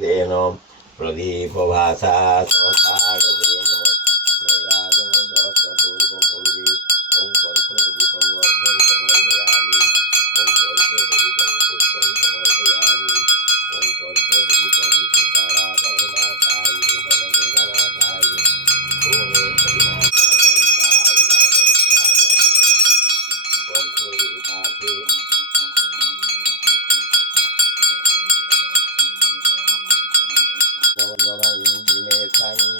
দেন প্রদীপ ভাষা সসাগবেন মেরাজ দশ পূর্ব পূর্বী ওম কর্পূরদীপং অর্ধং সমর্পয়ামি ওম কর্পূরদীপং পুষ্পং সমর্পয়ামি ওম কর্পূরদীপং সীতারাধনাথায় ভগবদ্গীতায় ওম কর্পূরদীপাঠে নমঃ ইন্দ্রিণে সাং